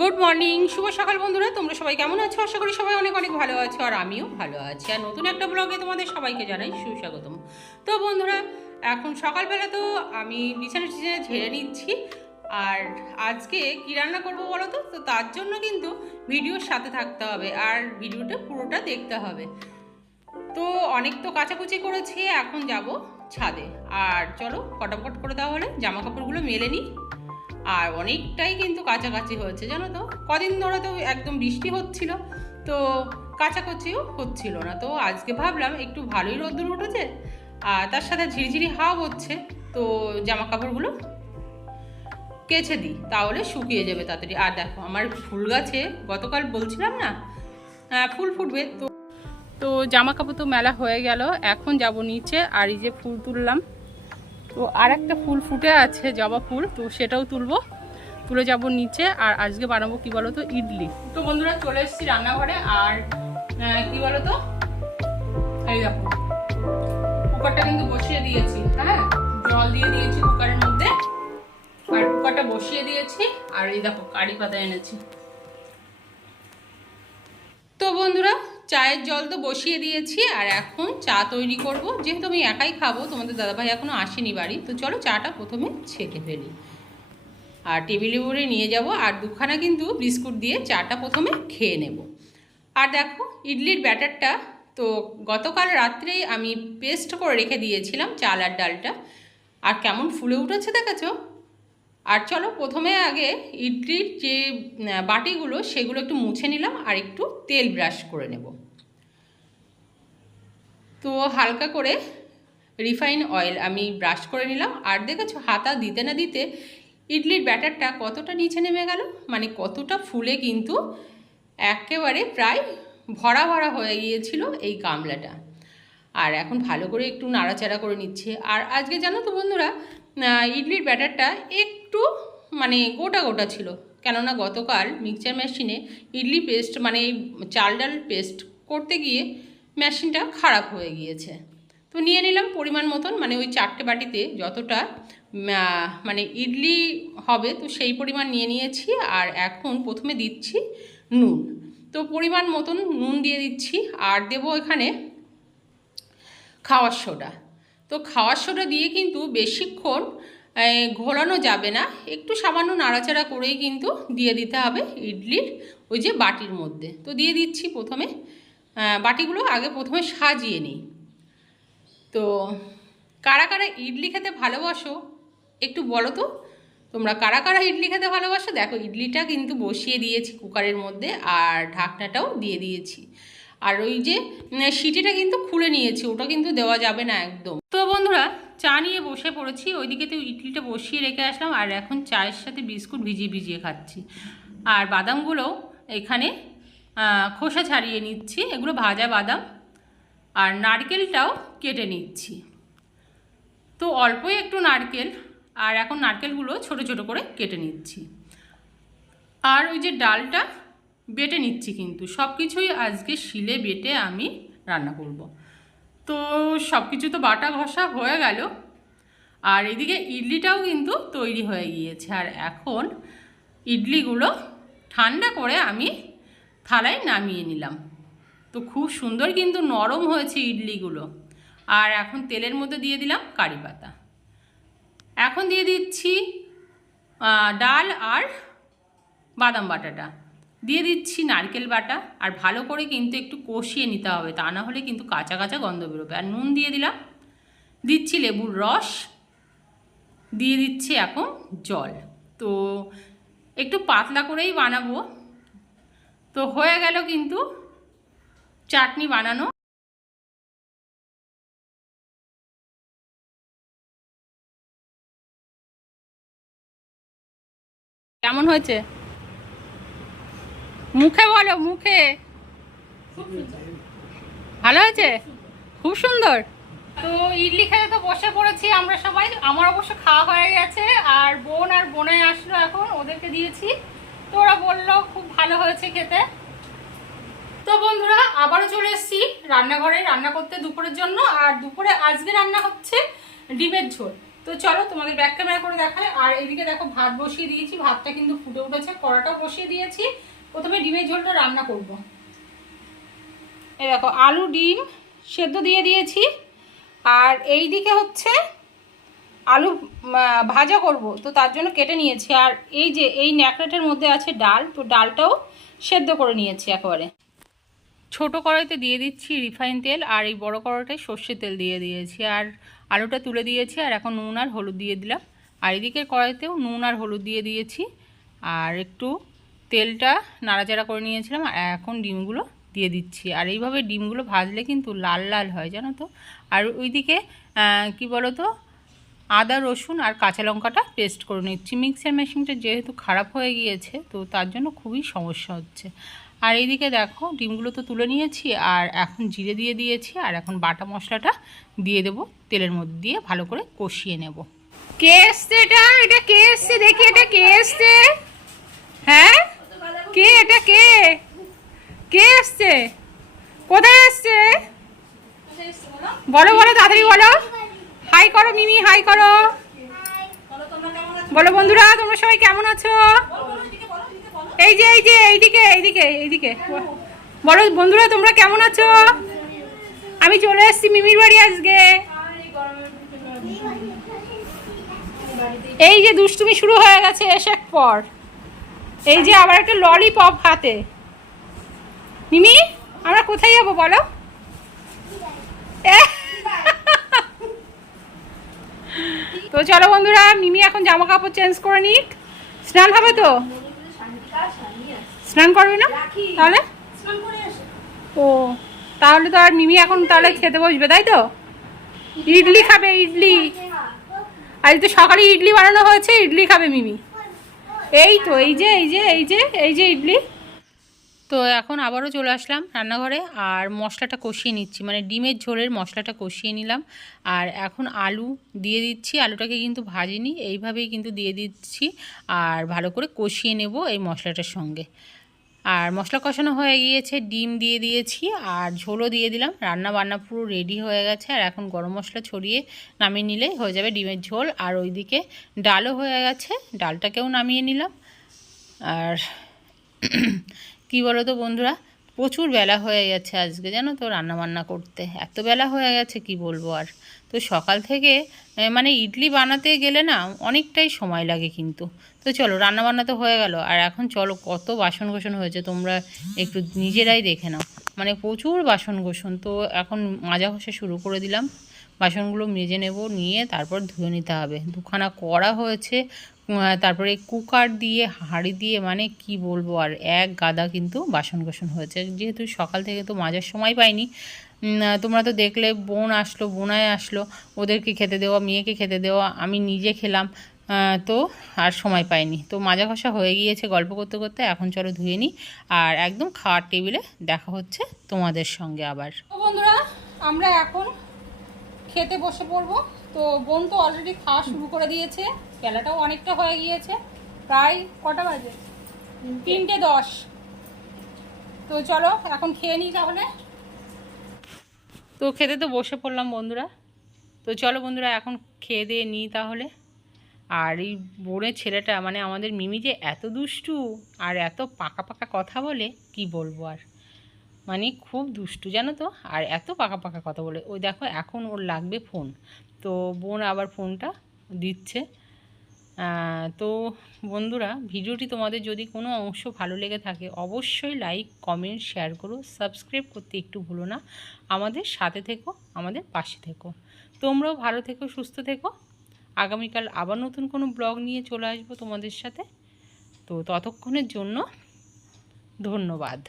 Good morning শুভ সকাল বন্ধুরা। তোমরা সবাই কেমন আছো? আশা করি সবাই অনেক অনেক ভালো আছো আর আমিও ভালো আছি। আর নতুন একটা ব্লগে তোমাদের সবাইকে জানাই সুস্বাগতম। তো বন্ধুরা, এখন সকালবেলা তো আমি বিছানা টিছানা ঝেড়ে নিচ্ছি। আর আজকে কী রান্না করব বলো তো? তো তার জন্য কিন্তু ভিডিওর সাথে থাকতে হবে আর ভিডিওটা পুরোটা দেখতে হবে। তো অনেক তো কাচাকুচি করেছি, এখন যাব ছাদে। আর চলো, ফটাফট করে দেওয়া হলে জামা কাপড়গুলো মেলে নিই। আর অনেকটাই কিন্তু কাছাকাছি হয়েছে জানো তো? কদিন ধরে তো একদম বৃষ্টি হচ্ছিল তো কাছাকাছিও হচ্ছিল না। তো আজকে ভাবলাম একটু ভালোই রোদ্দুর উঠেছে আর তার সাথে ঝিরিঝিরি হাওয়া হচ্ছে তো জামা কাপড়গুলো কেচে দিই তাহলে শুকিয়ে যাবে তাড়াতাড়ি। আর দেখো আমার ফুল গাছে গতকাল বলছিলাম না আহ, ফুল ফুটবে তো তো জামা কাপড় তো মেলা হয়ে গেল এখন যাব নিচে আর এই যে ফুল তুললাম তো আর একটা ফুল ফুটে আছে জবা ফুল, তো সেটাও তুলবো। তুলে যাব নিচে, আর আজকে বানাবো কি বলো তো ইডলি। তো বন্ধুরা, চলে এসেছি রান্নাঘরে, আর কি বলো তো এই দেখো, কুকারটা কিন্তু বসিয়ে দিয়েছি। হ্যাঁ জল দিয়ে দিয়েছি কুকারের মধ্যে, আর কুকারটা বসিয়ে দিয়েছি, আর এই দেখো, কারি পাতা এনেছি। তো বন্ধুরা চায়ের জল তো বসিয়ে দিয়েছি আর এখন চা তৈরি করব। যেহেতু আমি একাই খাব, তোমাদের দাদাভাই এখনও আসেনি বাড়ি, তো চলো চাটা প্রথমে ছেঁকে ফেলি। আর টেবিলে উপরে নিয়ে যাব আর দুখানা কিন্তু বিস্কুট দিয়ে চাটা প্রথমে খেয়ে নেব। আর দেখো, ইডলির ব্যাটারটা তো গতকাল রাত্রেই আমি পেস্ট করে রেখে দিয়েছিলাম চাল আর ডালটা। আর কেমন ফুলে উঠেছে দেখেছ? আর চলো প্রথমে আগে ইডলির যে বাটিগুলো সেগুলো একটু মুছে নিলাম আর একটু তেল ব্রাশ করে নেব। তো হালকা করে রিফাইন অয়েল আমি ব্রাশ করে নিলাম। আর দেখেছ, হাতা দিতে না দিতে ইডলির ব্যাটারটা কতটা নিচে নেমে গেল? মানে কতটা ফুলে কিন্তু একেবারে প্রায় ভরা ভরা হয়ে গিয়েছিল এই গামলাটা। আর এখন ভালো করে একটু নাড়াচাড়া করে নিচ্ছে। আর আজকে জানো তো বন্ধুরা ইডলির ব্যাটারটা একটু মানে গোটা গোটা ছিল। কেননা গতকাল মিক্সচার মেশিনে ইডলি পেস্ট মানে চাল ডাল পেস্ট করতে গিয়ে মেশিনটা খারাপ হয়ে গিয়েছে। তো নিয়ে নিলাম পরিমাণ মতন মানে ওই চারটে বাটিতে যতটা মানে ইডলি হবে তো সেই পরিমাণ নিয়ে নিয়েছি আর এখন প্রথমে দিচ্ছি নুন। তো পরিমাণ মতন নুন দিয়ে দিচ্ছি আর দেবো এখানে খাওয়ার সোডা। তো খাওয়ার সোডা দিয়ে কিন্তু বেশিক্ষণ ঘোরানো যাবে না, একটু সামান্য নাড়াচাড়া করেই কিন্তু দিয়ে দিতে হবে ইডলির ওই যে বাটির মধ্যে। তো দিয়ে দিচ্ছি প্রথমে বাটিগুলো আগে প্রথমে সাজিয়ে নিই। তো কারা কারা ইডলি খেতে ভালোবাসো একটু বলো তো? তোমরা কারা কারা ইডলি খেতে ভালোবাসো? দেখো, ইডলিটা কিন্তু বসিয়ে দিয়েছি কুকারের মধ্যে আর ঢাকনাটাও দিয়ে দিয়েছি। আর ওই যে সিটিটা কিন্তু খুলে নিয়েছি, ওটা কিন্তু দেওয়া যাবে না একদম। তো বন্ধুরা, চা নিয়ে বসে পড়েছি, ওইদিকে তো ইডলিটা বসিয়ে রেখে আসলাম, আর এখন চায়ের সাথে বিস্কুট ভিজিয়ে ভিজিয়ে খাচ্ছি। আর বাদামগুলো এখানে খোসা ছাড়িয়ে নিচ্ছি, এগুলো ভাজা বাদাম, আর নারকেলটাও কেটে নিচ্ছি। তো অল্পই একটু নারকেল, আর এখন নারকেলগুলো ছোট ছোট করে কেটে নিচ্ছি। আর ওই যে ডালটা বেটে নিচ্ছি কিন্তু সব কিছুই আজকে শিলে বেটে আমি রান্না করব। তো সব কিছু তো বাটা ঘষা হয়ে গেল, আর এদিকে ইডলিটাও কিন্তু তৈরি হয়ে গিয়েছে। আর এখন ইডলিগুলো ঠান্ডা করে আমি থালায় নামিয়ে নিলাম। তো খুব সুন্দর কিন্তু নরম হয়েছে ইডলিগুলো। আর এখন তেলের মধ্যে দিয়ে দিলাম কারি পাতা। এখন দিয়ে দিচ্ছি ডাল আর বাদাম বাটাটা। দিয়ে দিচ্ছি নারকেল বাটা। আর ভালো করে কিন্তু একটু কষিয়ে নিতে হবে, তা না হলে কিন্তু কাঁচা কাঁচা গন্ধ বেরোবে। আর নুন দিয়ে দিলাম। দিচ্ছি লেবুর রস। দিয়ে দিচ্ছি এখন জল। তো একটু পাতলা করেই বানাবো। তো হয়ে গেল কিন্তু চাটনি বানানো। কেমন হয়েছে? মুখে বলো, মুখে। ভালো হয়েছে? খুব সুন্দর। তো ইডলি খেতে তো বসে পড়েছি আমরা সবাই। আমার অবশ্য খাওয়া হয়ে গেছে, আর বোন আর বোনে আসলো এখন, ওদেরকে দিয়েছি। তো ওরা বলল খুব ভালো হয়েছে খেতে। তো বন্ধুরা, আবারও চলে এসেছি রান্নাঘরে, রান্না করতে দুপুরের জন্য। আর দুপুরে আজকে রান্না হচ্ছে ডিমের ঝোল। তো চলো তোমাদের ব্যাক ক্যামেরা করে দেখায় আর এদিকে দেখো ভাত বসিয়ে দিয়েছি, ভাতটা কিন্তু ফুটে উঠেছে, কড়াটাও বসিয়ে দিয়েছি। প্রথমে ডিমের ঝোলটা রান্না করব। এই দেখো, আলু, ডিম সেদ্ধ দিয়ে দিয়েছি। আর এই দিকে হচ্ছে আলু ভাজা করব। তো তার জন্য কেটে নিয়েছি। আর এই যে, এই ন্যাকড়াটার মধ্যে আছে ডাল, তো ডালটাও সেদ্ধ করে নিয়েছি একেবারে। ছোট কড়াইতে দিয়ে দিচ্ছি রিফাইন তেল, আর এই বড় কড়াইটায় সর্ষের তেল দিয়ে দিয়েছি। আর আলুটা তুলে দিয়েছি, আর এখন নুন আর হলুদ দিয়ে দিলাম। আর এদিকের কড়াইতেও নুন আর হলুদ দিয়ে দিয়েছি। আর একটু তেলটা নাড়াচাড়া করে নিয়েছিলাম, আর এখন ডিমগুলো দিয়ে দিচ্ছি। আর এইভাবে ডিমগুলো ভাজলে কিন্তু লাল লাল হয়, জানো তো? আর ওইদিকে কি বলো তো আদা, রসুন আর কাঁচা লঙ্কাটা পেস্ট করে নিচ্ছি। মিক্সার মেশিনটা যেহেতু খারাপ হয়ে গিয়েছে, তো তার জন্য খুবই সমস্যা হচ্ছে। আর এইদিকে দেখো, ডিমগুলো তো তুলে নিয়েছি আর এখন জিরে দিয়ে দিয়েছি আর এখন বাটা মশলাটা দিয়ে দেব। তেলের মধ্যে দিয়ে ভালো করে কষিয়ে নেব। কে এসছে এটা? এটা কে এসছে? দেখি এটা কে এসছে? হ্যাঁ? কে এটা কে? কে এসছে? কোথায় এসছে? বলো বলো, তাড়াতাড়ি বলো। হাই করো, মিমি, হাই করো। বলো বন্ধুরা, তোমরা সবাই কেমন আছো? এই যে এই যে, এইদিকে এইদিকে এইদিকে। বলো বন্ধুরা, তোমরা কেমন আছো? আমি চলে এসেছি মিমির বাড়ি আজকে। এই যে দুষ্টুমি শুরু হয়ে গেছে, এসে পর। এই যে আবার একটা ললিপপ হাতে। মিমি, আমরা কোথায় যাব বলো? তো চলো বন্ধুরা, মিমি এখন জামা কাপড় চেঞ্জ করে নিক। স্নান হবে তো? স্নান করবে না? তাহলে? ও, তাহলে তো আর মিমি এখন তাহলে খেতে বসবে, তাই তো? ইডলি খাবে, ইডলি। আজ তো সকালে ইডলি বানানো হয়েছে, ইডলি খাবে মিমি। এই তো, এই যে এই যে এই যে এই যে ইডলি। তো এখন আবারও চলে আসলাম রান্নাঘরে আর মশলাটা কষিয়ে নিচ্ছি। মানে ডিমের ঝোলের মশলাটা কষিয়ে নিলাম। আর এখন আলু দিয়ে দিচ্ছি। আলুটাকে কিন্তু ভাজিনি, এইভাবেই কিন্তু দিয়ে দিচ্ছি। আর ভালো করে কষিয়ে নেব এই মশলাটার সঙ্গে। আর মশলা কষানো হয়ে গিয়েছে, ডিম দিয়ে দিয়েছি আর ঝোলও দিয়ে দিলাম। রান্না বান্না পুরো রেডি হয়ে গেছে। আর এখন গরম মশলা ছড়িয়ে নামিয়ে নিলে হয়ে যাবে ডিমের ঝোল। আর ওইদিকে ডালও হয়ে গেছে, ডালটাকেও নামিয়ে নিলাম। আর কি বলো তো বন্ধুরা? প্রচুর বেলা হয়ে গেছে আজকে, জানো তো রান্না বান্না করতে। এত বেলা হয়ে গেছে, কি বলব আর? তো সকাল থেকে মানে ইডলি বানাতে গেলে না অনেকটাই সময় লাগে কিন্তু। তো চলো রান্না বান্না তো হয়ে গেল। আর এখন চলো, কত বাসন গোসন হয়েছে, তোমরা একটু নিজেরাই দেখে নাও। মানে প্রচুর বাসন কোসন তো এখন মাজা ঘষা শুরু করে দিলাম। বাসনগুলো মেজে নেব, নিয়ে তারপর ধুয়ে নিতে হবে। দুখানা করা হয়েছে তারপরে কুকার দিয়ে, হাঁড়ি দিয়ে মানে কি বলব, আর এক গাদা কিন্তু বাসন কোসন হয়েছে। যেহেতু সকাল থেকে তো মাজার সময় পাইনি তোমরা তো দেখলে, বোন আসলো বোনায় আসলো, ওদেরকে খেতে দেওয়া, মেয়েকে খেতে দেওয়া, আমি নিজে খেলাম তো আর সময় পাইনি। তো মাজা ঘষা হয়ে গিয়েছে গল্প করতে করতে, এখন চলো ধুয়ে নিই, আর একদম খাওয়ার টেবিলে দেখা হচ্ছে তোমাদের সঙ্গে আবার। বন্ধুরা, আমরা এখন খেতে বসে পড়ব। তো বোন তো অলরেডি খাওয়া শুরু করে দিয়েছে। বেলাটাও অনেকটা হয়ে গিয়েছে। প্রায় কটা বাজে? তিনটে দশ। তো চলো, এখন খেয়ে নিই তাহলে। তো খেতে তো বসে পড়লাম বন্ধুরা। তো চলো বন্ধুরা, এখন খেয়ে দিয়ে নিই তাহলে। আর এই বোনের ছেলেটা মানে আমাদের মিমি যে এত দুষ্টু আর এত পাকা পাকা কথা বলে, কি বলব আর? মানে খুব দুষ্টু, জানো তো? আর এত পাকা পাকা কথা বলে। ওই দেখো, এখন ওর লাগবে ফোন তো বোন আবার ফোনটা দিচ্ছে। তো বন্ধুরা, ভিডিওটি তোমাদের যদি কোনো অংশ ভালো লেগে থাকে, অবশ্যই লাইক কমেন্ট শেয়ার করো। সাবস্ক্রাইব করতে একটু ভুলো না। আমাদের সাথে থেকো, আমাদের পাশে থেকো। তোমরাও ভালো থেকো, সুস্থ থেকো। আগামীকাল আবার নতুন কোনো ব্লগ নিয়ে চলে আসব তোমাদের সাথে। তো ততক্ষণের জন্য ধন্যবাদ।